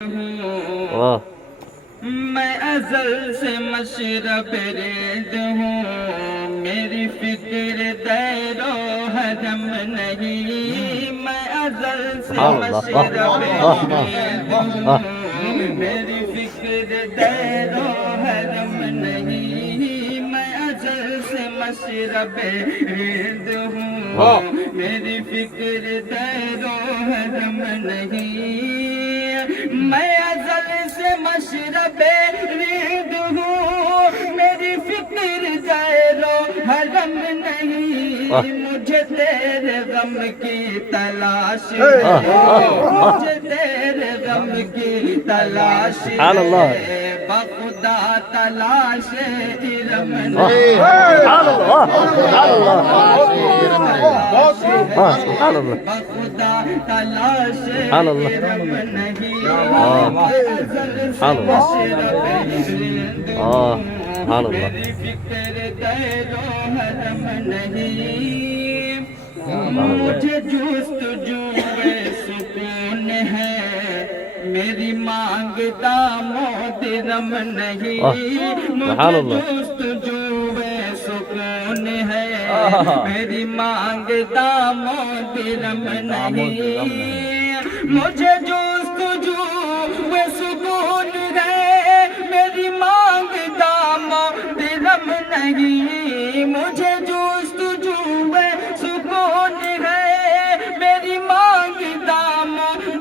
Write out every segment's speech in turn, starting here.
واہ میں ازل سے مشرب رد ہوں، میری فکر دیر و حرم نہیں، میں ازل سے مشرب رد ہوں، میری فکر دیر و حرم نہیں، میں ازل سے مشرب رد ہوں، میری فکر دیر و حرم نہیں، میں ازل سے مشرب رد ہوں، میری فکر دیر و حرم نہیں، مجھے تیرے غم کی تلاش ہے، مجھے تیرے غم کی تلاش ہے، بخدا تلاش ارم نہیں، بخدا تلاش ارم نہیں، ازل سے مشرب رد ہوں، میری فکر دیر و حرم نہیں، مجھے جستجو سکون ہے، میری مانگتا درم نہیں، مجھے جستجو سکون ہے، میری مانگتا درم نہیں، مجھے جستجو سکون ہے، میری مانگتا درم نہیں، مجھے جستجو سکون ہے، میری مانگتا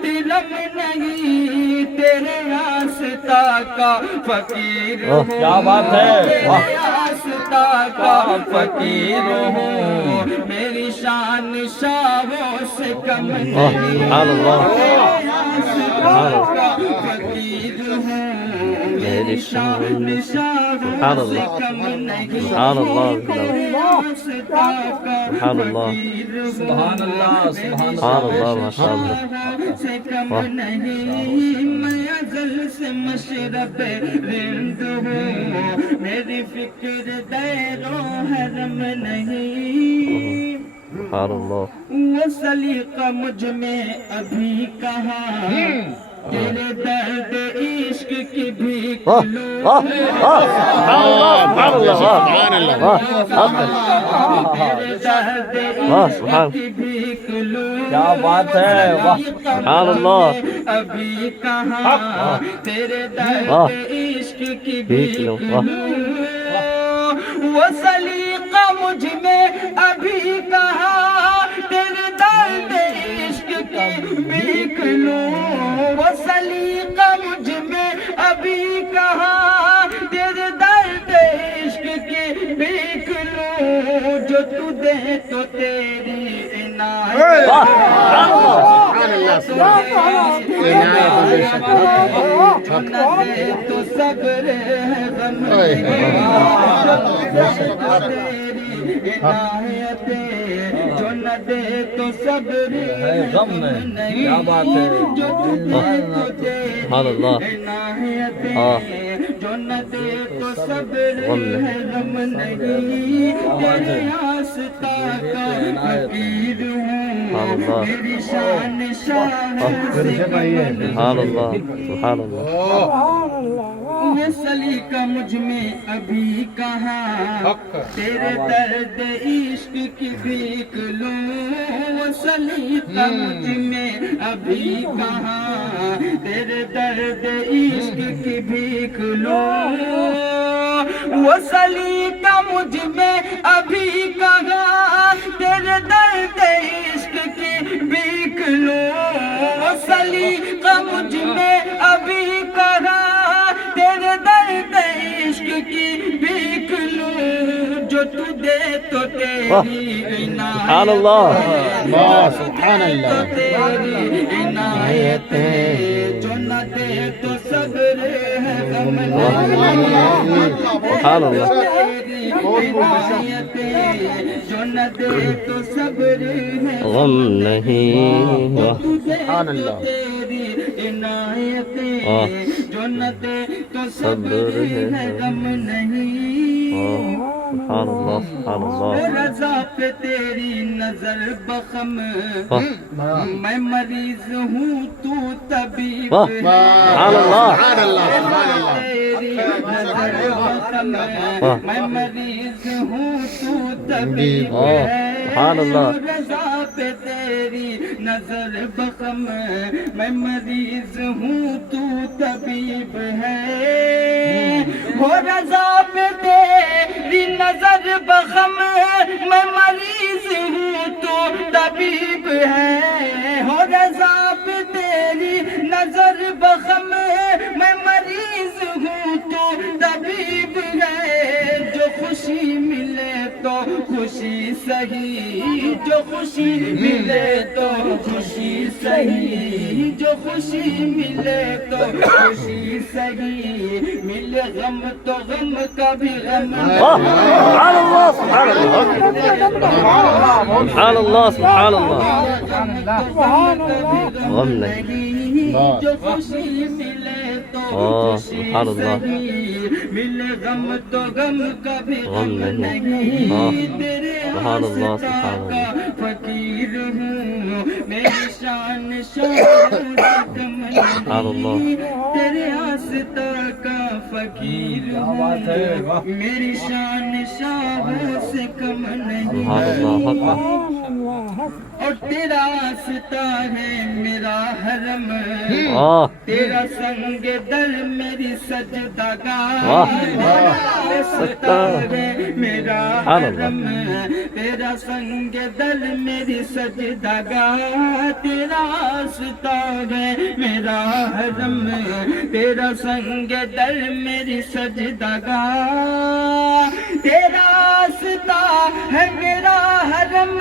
درم نہیں، تیرے راستہ کا فقیر ہوں، کیا بات ہے، تیرے راستہ کا فقیر ہوں، میری شان شاہوں سے کم نہیں، سبحان اللہ تیرے راستہ کا فقیر ہوں، میری شان شاہوں سے کم نہیں، سبحان اللہ تیرے راستہ کا سبحان اللہ فقیر ہوں، سبحان اللہ ماشاء اللہ سے کم نہیں، میں ازل سے مشرب رد ہوں، میری فکر دیر و حرم نہیں، سبحان اللہ وہ سلیقہ مجھ میں ابھی کہاں، تیرے درد عشق کی بھیک لوں، تیرے درد عشق کی بھیک لوں، کیا بات ہے، سبحان اللہ ابھی کہاں، تیرے درد عشق کی بھیک لوں، وہ سلیقہ مجھ میں ابھی کہاں، تیرے درد عشق کی بھیک لوں، وہ سلیقہ مجھ میں ابھی کہاں، تیرے درد عشق کی بھیک لوں، جو تو دے تو تیری عنایت، جو نہ دے تو صبر ہے غم نہیں، جو نہ دے تو صبر ہے غم نہیں، کیا بات ہے، جو دے تو سبحان اللہ عنایت، جو نہ دے تو صبر ہے غم نہیں، تیرے آستہ کا فقیر ہوں، میری شان شاہوں سے کم نہیں، سبحان اللہ سبحان اللہ یہ سلیقہ مجھ میں ابھی کہاں، تیرے درد عشق کی بھیک لوں، وہ سلیقہ مجھ میں ابھی کہاں، تیرے درد عشق کی بھیک لوں، وہ سلیقہ مجھ میں ابھی کہاں، تیرے درد عشق کی بھیک لوں، وہ سلیقہ مجھ میں ابھی کہاں، تیرے درد عشق کی بھیک لوں، جو تو دے تو تیری سبحان اللہ سبحان اللہ، تیری عنایت، جو نہ دے تو صبر ہے غم نہیں، سبحان اللہ تیری عنایت، جو نہ دے تو صبر ہے غم نہیں سبحان اللہ، تیری عنایت، جو نہ دے تو صبر ہے غم نہیں، سبحان اللہ سبحان اللہ رضا پہ تیری نظر بخم واہ میں مریض ہوں تو طبیب واہ ہے سبحان اللہ تیری نظر بخم میں مریض ہوں تو طبیب واہ ہے سبحان اللہ رضا پہ تیری نظر بخم میں مریض ہوں تو طبیب ہے وہ رضا پہ تیری نظر بخم میں مریض ہوں تو طبیب ہے ہو رضا پہ تیری نظر بخم میں مریض ہوں تو طبیب ہے جو خوشی ملے تو خوشی صحیح جو خوشی ملے تو خوشی صحیح جو خوشی ملے تو خوشی صحیح ملے غم تو غم کا بھی غم واہ سبحان اللہ سبحان اللہ سبحان اللہ سبحان اللہ غم نہیں جو خوشی ملے تو خوشی سبحان اللہ صحیح ملے غم تو غم کا بھی غم غم نہیں نہیں تیرے سبحان اللہ آستا سبحان کا اللہ فقیر ہوں میری شان شان سبحان اللہ تیرے آستا کا فقیر ہوں میری شان شاہوں سے کم نہیں سبحان اللہ اکبر اور تیرا آستا ہے میرا حرم واہ تیرا سنگ دل میری سجدہ گاہ واہ آستا ہے میرا سبحان اللہ حرم تیرا سنگ دل میری سجدہ گاہ تیرا آستا ہے میرا حرم تیرا سنگ دل میری سجدہ گاہ تیرا آستا ہے میرا حرم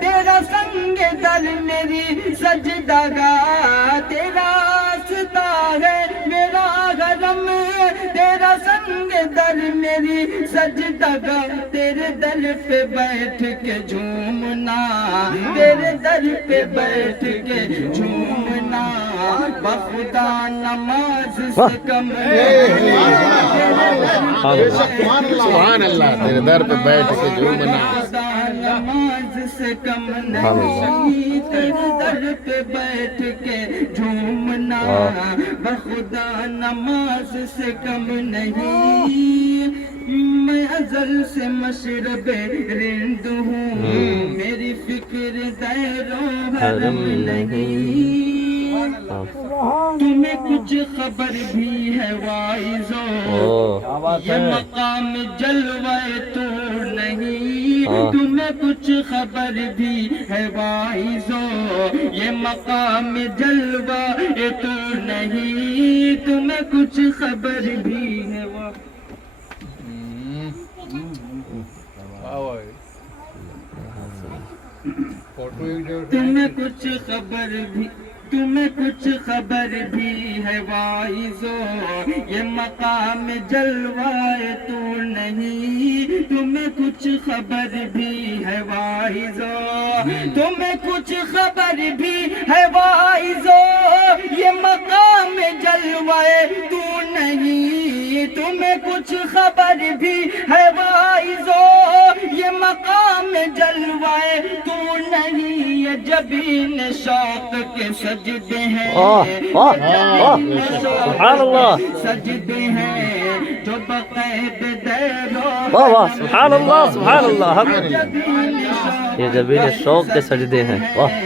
تیرا سنگ دل میری سجدہ گاہ تیرا آستا ہے میرا حرم تیرا سنگ دل میری سجدہ گاہ تیرے دل پہ بیٹھ کے جھومنا تیرے دل پہ بیٹھ کے جھومنا بخدا نماز سے کم سبحان اللہ تیرے در پہ بیٹھ کے جھومنا بخدا نماز سے کم نہیں تیرے در پہ بیٹھ کے جھومنا بخدا نماز سے کم نہیں میں ازل سے مشرب رند ہوں میری فکر دیر و حرم نہیں تمہیں کچھ خبر بھی ہے وائزو یہ مقام جلوہ تو نہیں تمہیں کچھ خبر بھی ہے وائزو یہ مقام جلوہ تو نہیں تمہیں کچھ خبر بھی ہے تمہیں کچھ خبر بھی ہے وائزو یہ مقام جلوہ تو نہیں تمہیں کچھ خبر بھی ہے وائزو تمہیں کچھ خبر بھی ہے وائزو یہ مقام جلوہ تو نہیں تمہیں کچھ خبر بھی ہے وائزو یہ مقام جلوہ تو نہیں یہ جبین شوق کے سجدے ہیں سبحان اللہ سجدے ہیں جو بقید دیرو واہ واہ سبحان اللہ سبحان اللہ یہ جبین شوق کے سجدے ہیں واہ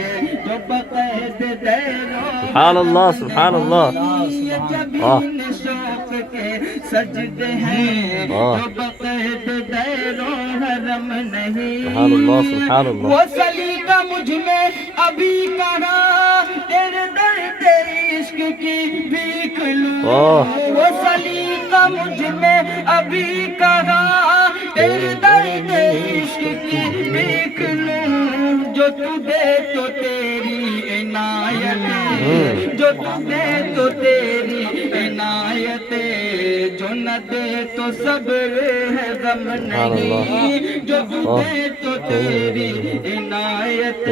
جو بقید دیرو سبحان اللہ سبحان اللہ یہ جبین شوق کے سجدے ہیں جو بقید دیرو حرم نہیں سبحان اللہ سبحان اللہ وہ سلیقہ مجھ میں ابھی کہاں تیرے درد عشق کی بھیک لوں وہ سلیقہ مجھ میں ابھی کہاں تیرے درد عشق کی بھیک لوں جو تو دے تو تیری عنایت جو تو دے تو تیری عنایت جو نہ دے تو صبر ہے غم نہیں جو تو دے تو تیری عنایت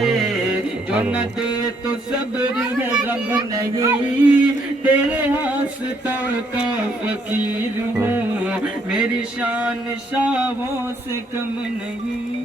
جو نہ دے تو صبر ہے غم نہیں تیرے ہاستوں کا فقیر ہوں میری شان شاہوں سے کم نہیں